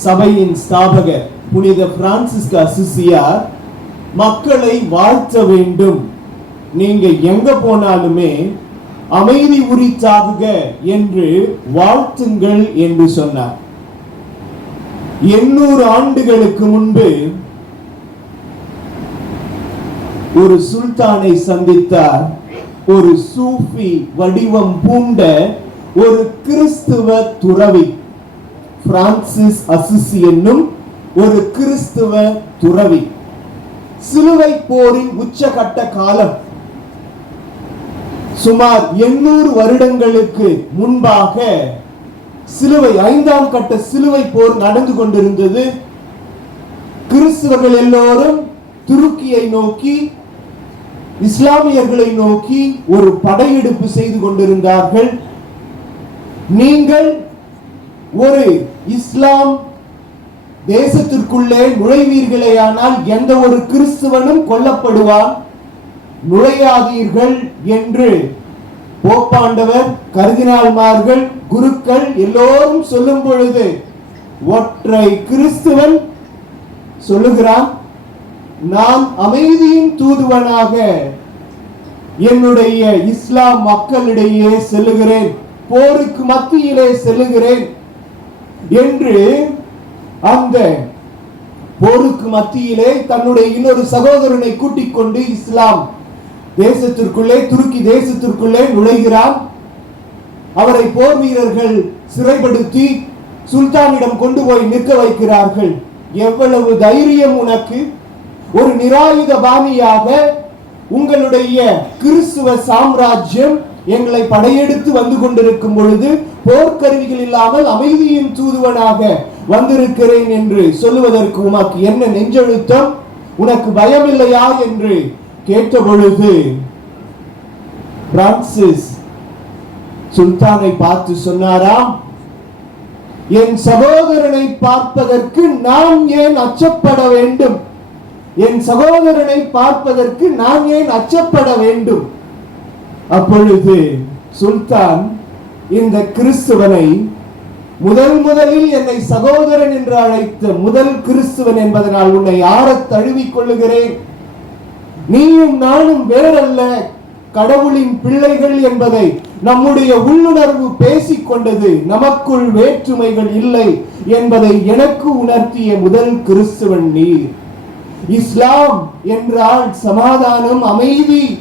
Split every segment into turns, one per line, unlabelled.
சபையின் ஸ்தாபகர் புனித பிரான்சிஸ்க அசிசியார் மக்களை வாழ்த்த வேண்டும். நீங்க எங்க போனாலுமே அமைதி உரித்தாகுக என்று வாழ்த்துங்கள் என்று சொன்னார். எண்ணூறு ஆண்டுகளுக்கு முன்பு ஒரு சுல்தானை சந்தித்தார். ஒரு சூஃபி வடிவம் பூண்ட ஒரு கிறிஸ்துவ துறவி. பிரான்சிஸ் அசிசி என்னும் ஒரு கிறிஸ்துவ துறவி. சிலுவை போரின் உச்சகட்ட காலம் சுமார் எண்ணூறு வருடங்களுக்கு முன்பாக சிலுவை ஐந்தாம் கட்ட சிலுவை போர் நடந்து கொண்டிருந்தது. கிறிஸ்துவர்கள் எல்லோரும் துருக்கியை நோக்கி இஸ்லாமியர்களை நோக்கி ஒரு படையெடுப்பு செய்து கொண்டிருந்தார்கள். நீங்கள் ஒரு இஸ்லாம் தேசத்திற்குள்ளே நுழைவீர்களேயானால் எந்த ஒரு கிறிஸ்துவனும் கொல்லப்படுவான். நுழையாதீர்கள் என்று போப்பாண்டவர் கருதினால்மார்கள் குருக்கள் எல்லோரும் சொல்லும் பொழுது ஒற்றை கிறிஸ்துவன் சொல்லுகிறான் நான் அமைதியின் தூதுவனாக என்னுடைய இஸ்லாம் மக்களிடையே செல்லுகிறேன் போருக்கு மத்தியிலே செல்லுகிறேன் என்று அந்த போருக்கு மத்தியிலே தன்னுடைய இன்னொரு சகோதரனை கூட்டிக் கொண்டு இஸ்லாம் தேசத்திற்குள்ளே துருக்கி தேசத்திற்குள்ளே நுழைகிறான் அவரை போர் வீரர்கள் சிறைப்படுத்தி சுல்தானிடம் கொண்டு போய் நிற்க வைக்கிறார்கள். எவ்வளவு தைரியம் உனக்கு? ஒரு நிராயுத பாணியாக உங்களுடைய கிறிஸ்துவ சாம்ராஜ்யம் எங்களை படையெடுத்து வந்து கொண்டிருக்கும் பொழுது போர்க்கருவிகள் இல்லாமல் அமைதியின் தூதுவனாக வந்திருக்கிறேன் என்று சொல்லுவதற்கு உனக்கு என்ன நெஞ்செழுத்தம்? உனக்கு பயம் இல்லையா என்று கேட்ட பொழுது பிரான்சிஸ் சுல்தானை பார்த்து சொன்னாராம் என் சகோதரனை பார்ப்பதற்கு நான் ஏன் அச்சப்பட வேண்டும்? என் சகோதரனை பார்ப்பதற்கு நான் ஏன் அச்சப்பட வேண்டும்? அப்பொழுது சுல்தான் இந்த கிறிஸ்துவனை முதல் முதலில் என்னை சகோதரன் என்று அழைத்த முதல் கிறிஸ்துவன் என்பதனால் உன்னை ஆறத் தழுவிக் கொள்ளுகிறேன். நீயும் நானும் வேறல்ல. கடவுளின் பிள்ளைகள் என்பதை நம்முடைய உள்ளுணர்வு பேசிக் கொண்டது நமக்குள் வேற்றுமைகள் இல்லை என்பதை எனக்கு உணர்த்திய முதல் கிறிஸ்துவன் நீர். இஸ்லாம் என்றால் சமாதானம் அமைதி.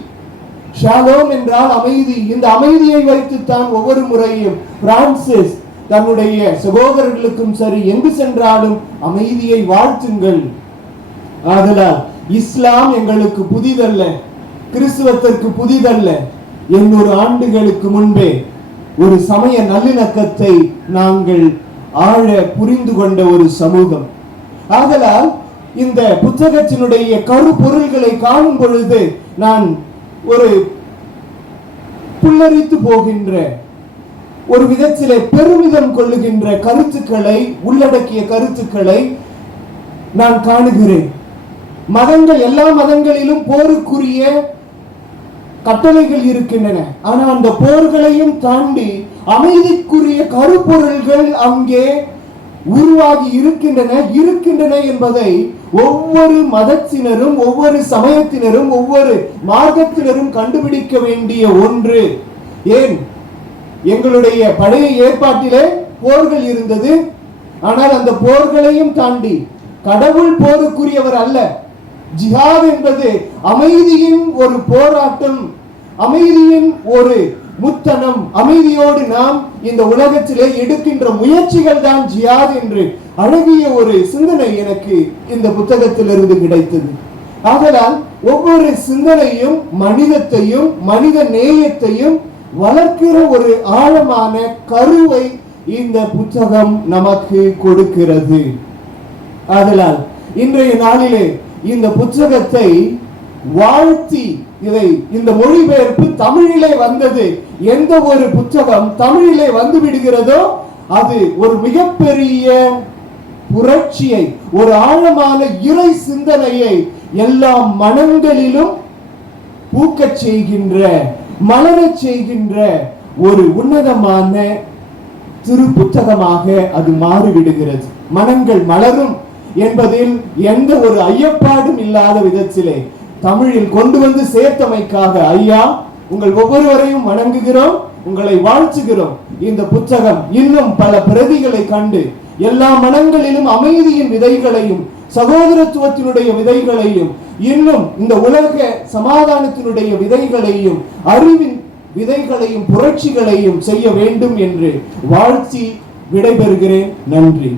ஷாலோம் என்றால் அமைதி. இந்த அமைதியை வைத்துத்தான் ஒவ்வொரு முறையும் பிரான்சிஸ் தன்னுடைய சகோதரர்களுக்கும் சரி எங்கு சென்றாலும் அமைதியை வாழ்த்துங்கள். ஆதலால் இஸ்லாம் எங்களுக்கு புதிதல்ல கிறிஸ்துவத்திற்கு புதிதல்ல. எண்ணூறு ஆண்டுகளுக்கு முன்பே ஒரு சமய நல்லிணக்கத்தை நாங்கள் ஆழ புரிந்து கொண்ட ஒரு சமூகம். ஆதலால் இந்த புத்தகத்தினுடைய கருப்பொருள்களை காணும் பொழுது நான் ஒரு புல்லரித்து போகின்ற ஒரு விதத்திலே பெருமிதம் கொள்ளுகின்ற கருத்துக்களை உள்ளடக்கிய கருத்துக்களை நான் காணுகிறேன். மதங்கள் எல்லா மதங்களிலும் போருக்குரிய கட்டளைகள் இருக்கின்றன. ஆனா அந்த போர்களையும் தாண்டி அமைதிக்குரிய கருப்பொருள்கள் அங்கே உருவாகி இருக்கின்றன இருக்கின்றன என்பதை ஒவ்வொரு மதத்தினரும் ஒவ்வொரு சமயத்தினரும் ஒவ்வொரு மார்க்கத்தினரும் கண்டுபிடிக்க வேண்டிய ஒன்று. ஏன்? எங்களுடைய பழைய ஏற்பாட்டிலே போர்கள் இருந்தது. ஆனால் அந்த போர்களையும் தாண்டி கடவுள் போருக்குரியவர் அல்ல. ஜிஹாத் என்பது அமைதியின் ஒரு போராட்டம் அமைதியின் ஒரு முத்தனம் அமைதியோடு நாம் இந்த உலகத்திலே எடுக்கின்ற முயற்சிகள் தான் ஜியாது என்று அழகிய ஒரு சிந்தனை எனக்கு இந்த புத்தகத்திலிருந்து கிடைத்தது. ஆதலால் ஒவ்வொரு சிந்தனையும் மனிதத்தையும் மனித நேயத்தையும் வளர்க்கிற ஒரு ஆழமான கருவை இந்த புத்தகம் நமக்கு கொடுக்கிறது. ஆதலால் இன்றைய நாளிலே இந்த புத்தகத்தை வாழ்த்தி இதை இந்த மொழிபெயர்ப்பு தமிழிலே வந்தது. எந்த ஒரு புத்தகம் தமிழிலே வந்து விடுகிறதோ அது ஒரு மிகப்பெரிய புரட்சியை ஒரு ஆழமான இறை சிந்தனையை எல்லா மனங்களிலும் பூக்கச் செய்கின்ற மலரச் செய்கின்ற ஒரு உன்னதமான சிறு புத்தகமாக அது மாறிவிடுகிறது. மனங்கள் மலரும் என்பதில் எந்த ஒரு ஐயப்பாடும் இல்லாத விதத்திலே தமிழில் கொண்டு வந்து சேர்த்தமைக்காக ஐயா உங்கள் ஒவ்வொருவரையும் வணங்குகிறோம் உங்களை வாழ்த்துகிறோம். இந்த புத்தகம் இன்னும் பல பிரதிகளை கண்டு எல்லா மனங்களிலும் அமைதியின் விதைகளையும் சகோதரத்துவத்தினுடைய விதைகளையும் இன்னும் இந்த உலக சமாதானத்தினுடைய விதைகளையும் அறிவின் விதைகளையும் புரட்சிகளையும் செய்ய வேண்டும் என்று வாழ்த்தி விடைபெறுகிறேன். நன்றி.